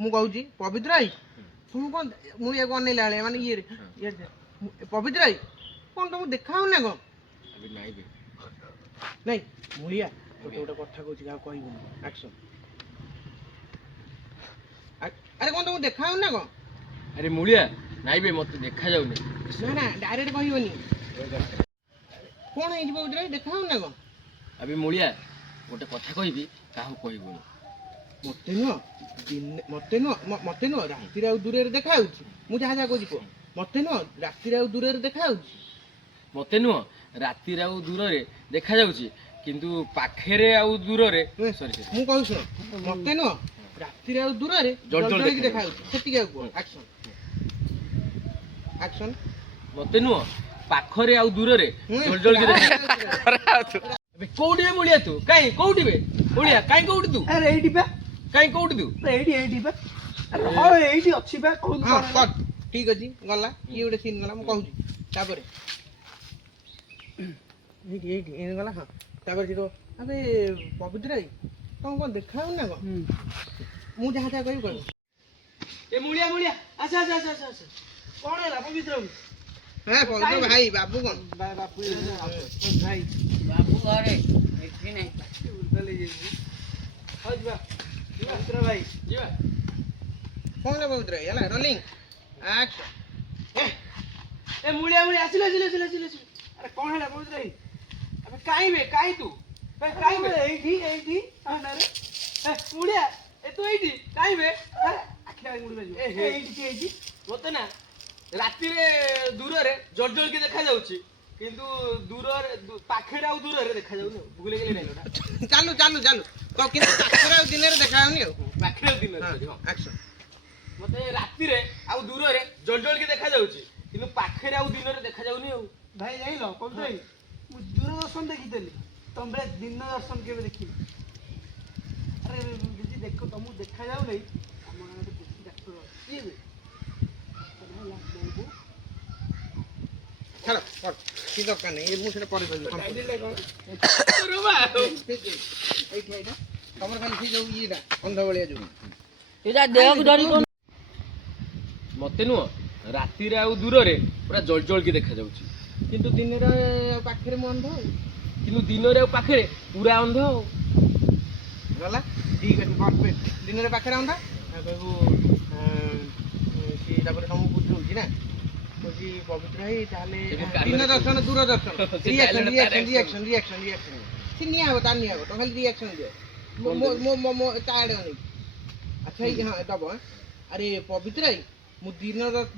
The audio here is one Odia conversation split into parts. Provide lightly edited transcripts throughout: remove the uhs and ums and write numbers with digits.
ମୁଁ କହୁଛି ପବିତ୍ର ଭାଇ ତମକୁ କଣ ମୁଁ ଇଏ ଅନେଇଲା ଭଳିଆ ମାନେ ଇଏ ପବିତ୍ର ଭାଇ କଣ ତମକୁ ଦେଖା ହଉନି ନା କଣ? ନାଇଁ ମୁଳିଆ ଗୋଟେ ଗୋଟେ କଥା କହୁଛି କାହାକୁ କହିବୁନି। ଆକ୍ସନ। ଆରେ କଣ ତମକୁ ଦେଖା ହଉନି ନା କଣ? ଆରେ ମୁଳିଆ ନାଇଁ ବେ ମତେ ଦେଖା ଯାଉନି। ନା ନା ଡାଇରେକ୍ଟ କହିବନି। କଣ ହେଇଛି ପବିତ୍ର ଭାଇ ଦେଖା ହଉନି ନା କଣ? ଆବେ ମୁଳିଆ ଗୋଟେ କଥା କହିବି କାହାକୁ କହିବୁନି। ମତେ ନୁହଁ ରାତିରେ ଆଉ ଦୂରରେ ଦେଖା ହଉଛି। ମୁଁ ଯାହା ଯାହା କହୁଛି କୁହ। ମତେ ନୁହଁ ରାତିରେ ଆଉ ଦୂରରେ ଦେଖା ହଉଛି। ମତେ ନୁହଁ ରାତିରେ ଆଉ ଦୂରରେ ଦେଖା ଯାଉଛି କିନ୍ତୁ ପାଖରେ ଆଉ ଦୂରରେ ମୁଁ କହୁଛି ଶୁଣ ମତେ ନୁହଁ ରାତିରେ ଆଉ ଦୂରରେ ଜଳଜଳିକି ଦେଖା ହଉଛି ସେତିକି ଆଉ କୁହ। ଆକ୍ସନ। ଆକ୍ସନ। ମତେ ନୁହଁ ପାଖରେ ଆଉ ଦୂରରେ ଜଳଜଳିକି ଦେଖା କୋଉଠି ବେ ମୁଳିଆ ତୁ କାଇଁ କୋଉଠି ବେ ମୁଳିଆ କାଇଁ କୋଉଠି ତୁ? ଆରେ ଏଇଠି ବା କାଇଁ କୋଉଠି ତୁ? ଏଇଠି ବା ହଁ ଏଇଠି ଅଛି ବା କହୁଛୁ କଣ? ଠିକ ଅଛି ଗଲା ଇଏ ଗୋଟେ ସିନ୍ ଗଲା ମୁଁ କହୁଛି ତାପରେ ଏଇଠି ଗଲା ହଁ ତାପରେ ସେ ଆବେ ପବିତ୍ର ଭାଇ ତମକୁ କଣ ଦେଖା ହଉନି ନା କଣ? ମୁଁ ଯାହା ଯାହା କହିବି କହିବ। ଏ ମୁଳିଆ ଆସ କଣ ହେଲା ପବିତ୍ର ହଁ ପବିତ୍ର ଭାଇ ବାବୁ କଣ ଭାଇ ବାବୁ ଘରେ ଏଠି ନାହିଁ ହଉ ଯିବା ପବିତ୍ର ଭାଇ ଯିବା କଣ ହେଲା ପବିତ୍ର ଭାଇ ହେଲା ରୋଲିଂ ଆକ୍ସନ। ଏ ମୁଳିଆ ଆସିଲେ ଆରେ କଣ ହେଲା ପବିତ୍ର ଭାଇ? ଆବେ କାଇଁ ତୁ କାଇଁ ଏଇଠି ମୁଳିଆ ଏ ତୁ ଏଇଠି କାଇଁ ବେ ଏଇଠି ମତେ ନା ରାତିରେ ଦୂରରେ ଜଳଜଳିକି ଦେଖା ଯାଉଛି କିନ୍ତୁ ଦୂରରେ ପାଖରେ ଆଉ ଦୂରରେ ଦେଖା ଯାଉନି। ଭୁଲ ହେଇଗଲି ଡାଇଲଗଟା। ଚାଲୁ କିନ୍ତୁ ପାଖରେ ଆଉ ଦିନରେ ଦେଖା ହଉନି ଆଉ ପାଖରେ ଆଉ ଦିନରେ ଆକ୍ସନ। ମତେ ରାତିରେ ଆଉ ଦୂରରେ ଜଳଜଳିକି ଦେଖା ଯାଉଛି କିନ୍ତୁ ପାଖରେ ଆଉ ଦିନରେ ଦେଖା ଯାଉନି ଆଉ। ଭାଇ ଯାଇଲ ପବିତ୍ର ଭାଇ ମୁଁ ଦୂରଦର୍ଶନ ଦେଖିଥିଲି ତମ ବେଳେ ଦିନ ଦର୍ଶନ କେବେ ଦେଖିନି। ଆରେ ଯଦି ଦେଖ ତମକୁ ଦେଖା ଯାଉନାହିଁ ଆମ ଗାଁରେ ବେଶୀ ଡାକ୍ତର କିଏ ବେ ଛାଡ଼ କିଛି ଦରକାର ନାହିଁ ମୁଁ ସେଟା ପରେ କହିବି। ଏଇଠି ତମର ଖାଲି ସେ ଯୋଉ ଇଏଟା ଅନ୍ଧ ଭଳିଆ ଯୋଉ ଏଇଟା ଦେହକୁ ଧରି ମତେ ନୁହଁ ରାତିରେ ଆଉ ଦୂରରେ ପୁରା ଜଳଜଳିକି ଦେଖା ଯାଉଛି କିନ୍ତୁ ଦିନରେ ପାଖରେ ମୁଁ ଅନ୍ଧ ଆଉ କିନ୍ତୁ ଦିନରେ ଆଉ ପାଖରେ ପୁରା ଅନ୍ଧ ଆଉ। ଗଲା ଠିକ ଅଛି ପରଫେକ୍ଟ ଦିନରେ ପାଖରେ ଅନ୍ଧ କହିବୁ ସିଏ ତାପରେ ତମକୁ ବୁଝଉଛି ନା କହୁଛି ପବିତ୍ର ଭାଇ ତାହେଲେ ଦିନ ଦର୍ଶନ ଦୂର ଦର୍ଶନ ରିଆକ୍ସନ ସେ ନିଆହବ ତାର ନିଆହବ ତ ଖାଲି ରିଆକ୍ସନ ଦିଅ ମୋ ତା ଆଡ଼େ ଅନେଇକି ଆଚ୍ଛା ଏଇ ହଁ ଦବ ଆରେ ପବିତ୍ର ଭାଇ ମୁଁ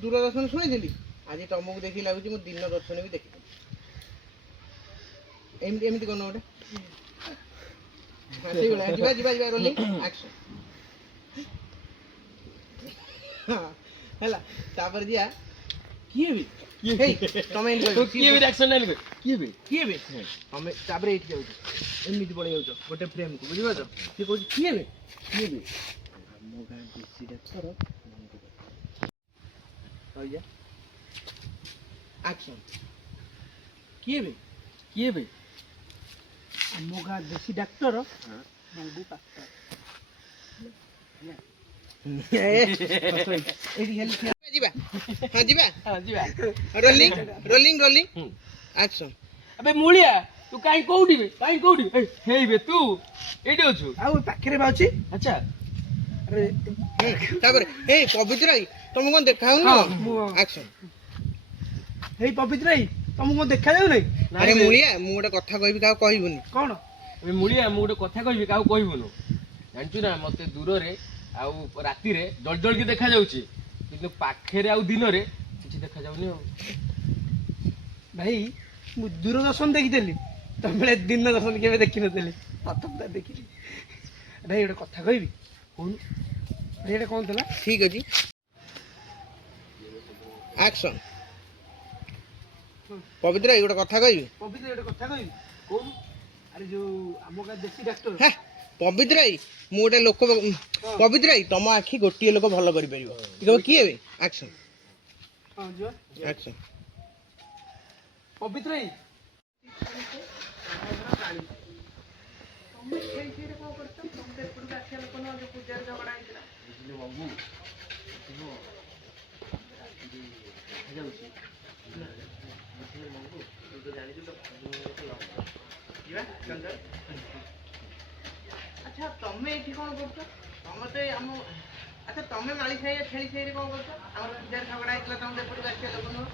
ଦୂରଦର୍ଶନ ଶୁଣିଥିଲି ଆଜି ତମକୁ ଦେଖି ଲାଗୁଛି ମୁଁ ଦିନ ଦର୍ଶନ ବି ଦେଖିଥିଲି। ଏମିତି କଣ ଗୋଟେ ଯିବା ରୋଲିଂ ଆକ୍ସନ। ହେଲା ତାପରେ ଯିବା କିଏ ବି ତମେ ତମେ ତାପରେ ଏଇଠି ଯାଉଛ ଏମିତି ପଳେଇ ଯାଉଛ ଗୋଟେ ଫ୍ରେମକୁ ବୁଝିପାରୁଛ ସିଏ କହୁଛି କିଏ ବେ ଆମ ଗାଁ ଦେଶୀ ଡାକ୍ତର ରହିଯା ଆକ୍ସନ। କିଏ ବେ ଆମ ଗାଁ ଦେଶୀ ଡାକ୍ତର ମଙ୍ଗୁ ପାକ୍ତର ଯିବା ରୋଲିଂ ଆକ୍ସନ। ଆବେ ମୁଳିଆ ତୁ କାଇଁ କୋଉଠି ହେଇବେ ତୁ ଏଇଠି ଅଛୁ ଆଉ ପାଖରେ ବା ଅଛି। ଆଚ୍ଛା ତାପରେ ହେଇ ପବିତ୍ର ଭାଇ ତମକୁ କଣ ଦେଖା ହଉନି? ଆକ୍ସନ। ହେଇ ପବିତ୍ର ଭାଇ ତମକୁ କଣ ଦେଖା ଯାଉନାହିଁ? ଆରେ ମୁଳିଆ ମୁଁ ଗୋଟେ କଥା କହିବି କାହାକୁ କହିବୁନି। କଣ? ଏବେ ମୁଳିଆ ମୁଁ ଗୋଟେ କଥା କହିବି କାହାକୁ କହିବୁନୁ ଜାଣିଛୁ ନା ମତେ ଦୂରରେ ଆଉ ରାତିରେ ଜଳଜଳିକି ଦେଖା ଯାଉଛି କିନ୍ତୁ ପାଖରେ ଆଉ ଦିନରେ କିଛି ଦେଖା ଯାଉନି ଆଉ। ଭାଇ ମୁଁ ଦୂରଦର୍ଶନ ଦେଖିଥିଲି ତମ ବେଳେ ଦିନ ଦର୍ଶନ କେବେ ଦେଖିନଥିଲି ପ୍ରଥମ ଥର ଦେଖିଲି। ଭାଇ ଗୋଟେ କଥା କହିବି କହୁନୁ ଭାଇ ଏଇଟା କଣ ଥିଲା? ଠିକ ଅଛି ଆକ୍ସନ। ପବିତ୍ର ଭାଇ ଗୋଟେ କଥା କହିବି କହୁନୁ ଆରେ ଯୋଉ ଆମ ଗାଁ ଦେଶୀ ଡାକ୍ତର ପବିତ୍ର ଭାଇ ମୁଁ ଗୋଟେ ଲୋକ ପବିତ୍ର ଭାଇ ତମ ଆଖି ଗୋଟିଏ ଲୋକ ଭଲ କରିପାରିବ କିଏ ବେ? ଆକ୍ସନ। ଆକ୍ସନ। ପବିତ୍ର ଭାଇ ତମେ କଣ କରୁଛ? ତମେ ଏପଟକୁ ଆସିବା ଲୋକ ନୁହଁ ଯୋଉ ପୂଜାରେ ଝଗଡ଼ା ହେଇଥିଲା ମଙ୍ଗୁ ଦେଖାଯାଉଛି ମଙ୍ଗୁ ତୁ ତ ଜାଣିଛୁ ତ ଯିବା ଚନ୍ଦନ। ଆଚ୍ଛା ତମେ ଏଠି କ'ଣ କରୁଛ? ତମେ ତ ଆମ ଆଚ୍ଛା ତମେ ମାଳି ସାହି ଛେଳି ସାହିରେ କ'ଣ କରୁଛ? ଆମର ପୂଜାରେ ଝଗଡ଼ା ହେଇଥିଲା ତମେ ଏପଟକୁ ଆସିବା ଲୋକ ନୁହଁ।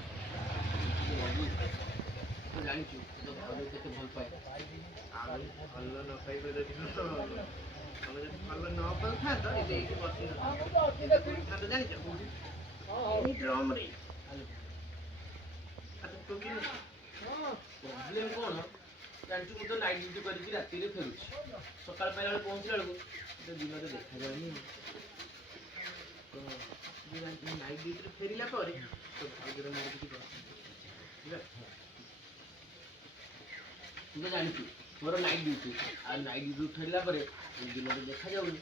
ତୁ ଜାଣିଛୁ ତୁ ତ ଭାଉଜ କେତେ ଭଲ ପାଏ। ଆଉ ଭଲ ନ ପାଇବ ଯଦି ତମେ ଯଦି ଭଲ ନ ପାଉଥାନ୍ତ ଏଇଠି ବସିଥାନ୍ତ ଜାଣିଛ ଏଇ ଡ୍ରମରେ। ଆଚ୍ଛା ତୁ କି ପ୍ରୋବ୍ଲେମ୍ କ'ଣ ଜାଣିଛୁ ମୁଁ ତ ନାଇଟ୍ ଡ୍ୟୁଟି କରିକି ରାତିରେ ଫେରୁଛି ସକାଳ ପାଇଲା ବେଳେ ପହଞ୍ଚିଲା ବେଳକୁ ତ ଦିନରେ ଦେଖାଯାଉନି ତ ନାଇଟ୍ ଡ୍ୟୁଟିରେ ଫେରିଲା ପରେ ତ ଭାଉଜର ମୋର କିଛି ବୁଝିଲା। ତୁ ତ ଜାଣିଛୁ ମୋର ନାଇଟ୍ ଡ୍ୟୁଟି ଆଉ ନାଇଟ୍ ଡ୍ୟୁଟି ଫେରିଲା ପରେ ଦିନରେ ଦେଖାଯାଉନି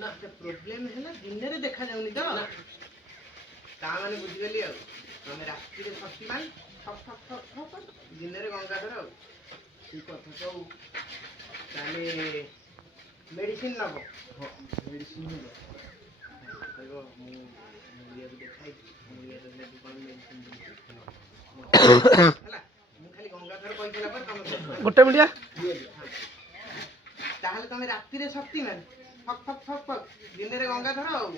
ନା ପ୍ରୋବ୍ଲେମ୍ ହେଲା ଦିନରେ ଦେଖାଯାଉନି ତ ତା ମାନେ ବୁଝିଗଲି ଆଉ ତମେ ରାତିରେ ଶକ୍ତିମାନ ଦିନରେ ଗଙ୍ଗାଧର ଆଉ ସେଇ କଥା ତ ଆଉ ତାହେଲେ ମେଡ଼ିସିନ ନେବ। ହଁ ମେଡ଼ିସିନ ନେବ କହିବ ମୁଁ ମୁଳିଆକୁ ଦେଖାଇଛି ମୁଳିଆ ଦେଲେ କ'ଣ ମେଡ଼ିସିନ ହେଲା। ମୁଁ ଖାଲି ଗଙ୍ଗାଧର କହିଥିଲା ପରେ ତମେ ଗୋଟେ ମିଳିଆ ତାହେଲେ ତମେ ରାତିରେ ଶକ୍ତିମାନ ଦିନରେ ଗଙ୍ଗାଧର ଆଉ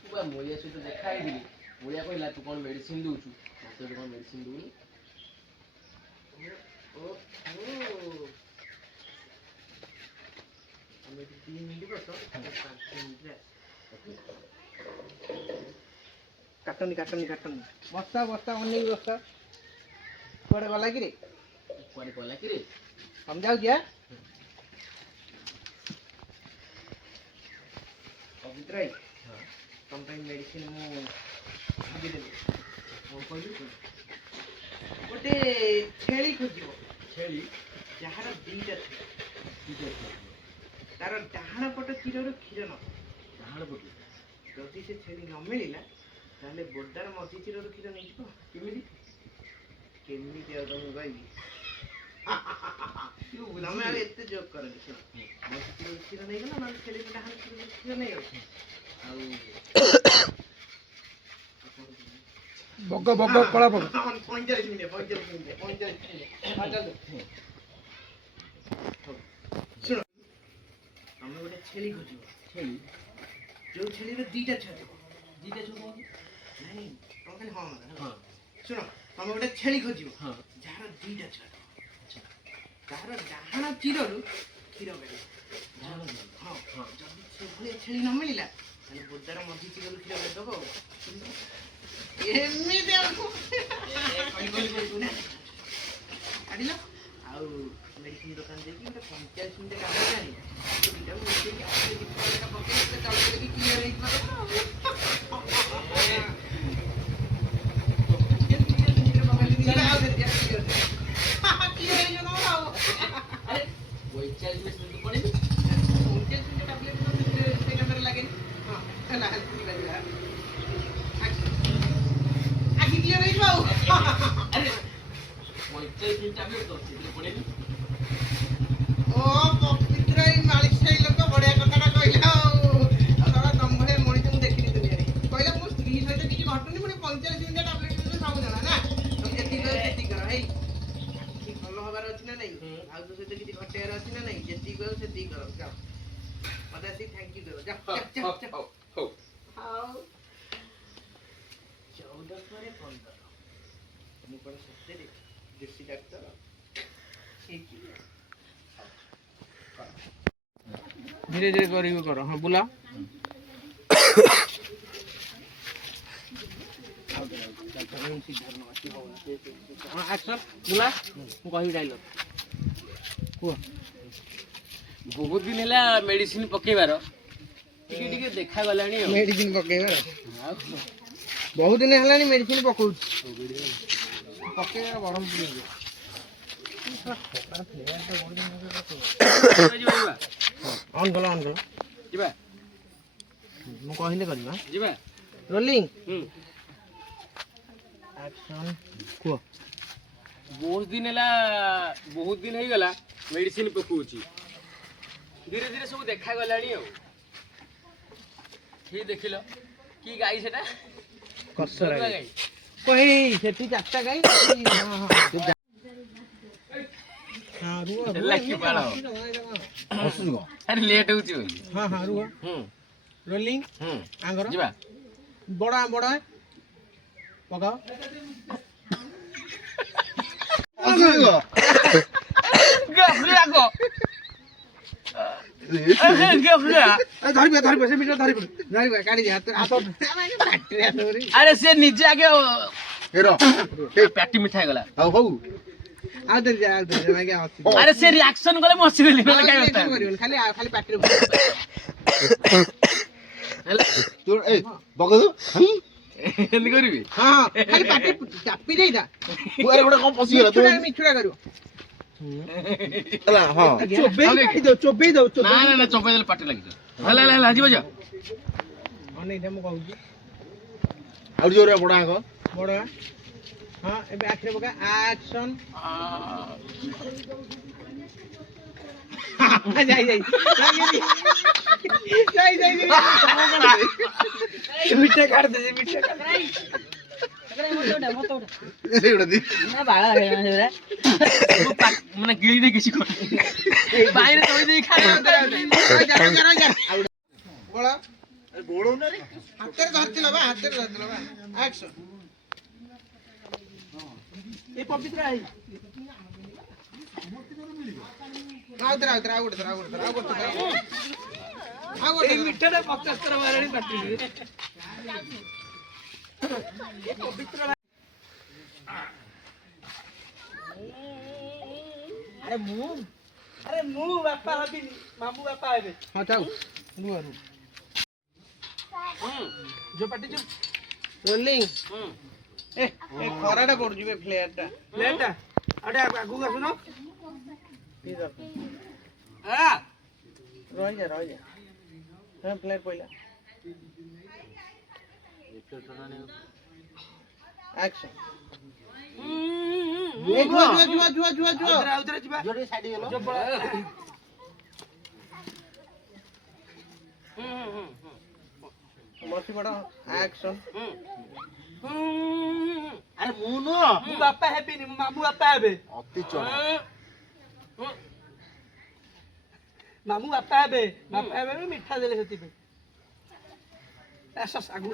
ତୁ ବା ମୁଳିଆ ସହିତ ଦେଖା ହେଇଥିଲି ମୁଳିଆ କହିଲା ତୁ କ'ଣ ମେଡ଼ିସିନ ଦେଉଛୁ ମୋତେ ଏବେ କ'ଣ ମେଡ଼ିସିନ ଦେଉନି। ତମେ 2 ମିନିଟ୍ ବସ 5 ମିନିଟ୍ରେ କାଟନି ବସ୍ତା ଅନେଇକି ବସ୍ତା କୁଆଡ଼େ ଗଲା କିରେ? କୁଆଡ଼େ ଗଲା କି ରେ? ତମେ ଯାଉଛି ପବିତ୍ର ଭାଇ ତମ ପାଇଁ ମେଡ଼ିସିନ ମୁଁ ଭାବିଦେଲି। କ'ଣ କହିଲୁ? ଗୋଟେ ଛେଳି ଖୋଜିବ ଛେଳି ଯାହାର ଦୁଇଟା ତାର ଡାହାଣ ପଟ କ୍ଷୀରରୁ କ୍ଷୀର ନ ଡାହାଣ ପଟୁ ଯଦି ସେ ଛେଳି ନ ମିଳିଲା ତାହେଲେ ବୋର୍ଡାର ମଝି କ୍ଷୀରରୁ କ୍ଷୀର ନେଇଯିବ। କେମିତି ଆଉ ତମକୁ କହିବି ତମେ ଆଉ ଏତେ ଜୋକ୍ କରନି। ଶୁଣ ମଝି କ୍ଷୀରରୁ କ୍ଷୀର ନେଇଗଲା ନହେଲେ ଛେଳି ଡାହାଣ କ୍ଷୀରରୁ କ୍ଷୀର ନେଇଗଲା ଆଉ ବଗ କଳା ବଗ 45 ମିନିଟ୍ ଶୁଣ ତମେ ଗୋଟେ ଛେଳି ଖୋଜିବ ଛେଳି ଯୋଉ ଛେଳିର ଦିଟା ଛୁଆ ଥିବ। ଦୁଇଟା ଛୁଆ ନାଇଁ ତମେ ଖାଲି ହଁ ହଁ ଶୁଣ ତମେ ଗୋଟେ ଛେଳି ଖୋଜିବ ହଁ ଯାହାର ଦିଟା ଛୁଆ ଥିବ ତାହାର ଡାହାଣ କ୍ଷୀରରୁ କ୍ଷୀର କାଢ଼ିବ। ହଁ ହଁ ଯଦି ସେଭଳିଆ ଛେଳି ନ ମିଳିଲା ତାହେଲେ ବୋଦାର ମଝି କ୍ଷୀରରୁ କ୍ଷୀର କାଢ଼ିଦେବ ଆଉ ଏମିତି କାଢ଼ିଲ ଆଉ ମେଡ଼ିସିନ ଦୋକାନ ଦେଇକି ଗୋଟେ 45 ମିନିଟ୍ କାମ ଜାଣି ଦୁଇଟାକୁ ମିଶେଇକି ପକେଇକି କ୍ଲିୟର ହେଇଯିବ धीरे धीरे करो हाँ बुला बुला कह डायलॉग बहुत दिन है मेडिसिन पकेबार टिके देखा गलानी मेडिसिन पकेबार बहुत दिन है मेडिसिन पकाउछ पकेबार बरहमपुर ऑन कलो जीवा मु कहले करबा जीवा रोलिंग एक्शन को बहुत दिन है गला मेडिसिन पकाउची ଧୀରେ ଧୀରେ ସବୁ ଦେଖାଗଲାଣି ଆଉ ଠିକ ଦେଖିଲ କି ଗାଈ ସେଟା କସରା ଗାଈ ଗାଈ କହି ସେଠି ଚାରିଟା ଗାଈ ହଁ ରୁହ ହେଲା କି ବାଳ? ଆରେ ଲେଟ୍ ହଉଛି ବୋଲି ହଁ ରୁହ ହୁଁ ରୋଲିଂ ହୁଁ ଆଙ୍ଗର ଯିବା ବଡ଼ ପକାଅ ଧରିବ ସେ ମିଟର ଧରିବ କାଢି ଆରେ ସେ ନିଜେ ଆଗେ ପାଟି ମିଠା ହେଇଗଲା ଆଉ ଧରି ଯା ଆରେ ସେ ରିଆକ୍ସନ କଲେ ମୁଁ ହସିଦେଲି ନହେଲେ କାଇଁ ହସିଥାନ୍ତି? କରିବନି ଖାଲି ଖାଲି ପାଟିରେ ହେଲା ଏମିତି କରିବି ହଁ ଖାଲି ପାଟି ଚାପି ଦେଇଥା ମିଛୁଡ଼ା କରିବ ଚୋବେଇ ଦଉ ନା ଚୋପେଇ ଦେଲେ ପାଟି ଲାଗିଯିବ ହେଲା ହେଲା ହେଲା ଯିବ ଯା ଅନେଇଥା ମୁଁ କହୁଛି ଆଉ ଜୋରେ ବଡ ଆଗ ବଡ଼ ହଁ ଏବେ ଆଖିରେ ପକା ଆକ୍ସନ ଯାଇ ମିଠା କାଢି ଦେ ମିଠା ମାନେ ଗିଳି ଦେଇ କିଛି କର ବାଇରେ ତୋଳି ଦେଇ ଖାଇବା ହାତରେ ଧରିଥିଲ ବା ଆକ୍ସନ ଏ ପବିତ୍ର ଆଇ ଆଉ ଗୋଟେ ଏଇ ମିଠାଟା 50 ଥର ମାରାଣି ପାଟିରେ ଆରେ ମୁଁ ବାପା ହବିନି ମାମୁ ବାପା ହେବେ ହଁ ଥାଉ ରୁହ ଯୋ ପାଟି ଯୋ ରୋଲିଂ ଏ ଖରାଟା ପଡୁଛି ବେ ଫ୍ଲେୟାରଟା ଲେଟା ଆଡେ ଆଗକୁ ଆସୁନ ରହିଯା ହଁ ପ୍ଲେୟାର ପଇଲା ଆକ୍ସନ ଆଉଥରେ ଯିବା ବସି ପଡ ଆକ୍ସନ ଆରେ ମୁଁ ନୁହଁ ମୁଁ ବାପା ହେବିନି ମୋ ମାମୁ ବାପା ହେବେ ଅତି ଚଢା ମାମୁ ବାପା ହେବେ ମିଠା ଦେଲେ ସେଥିପାଇଁ ଆସ ଆଗୁ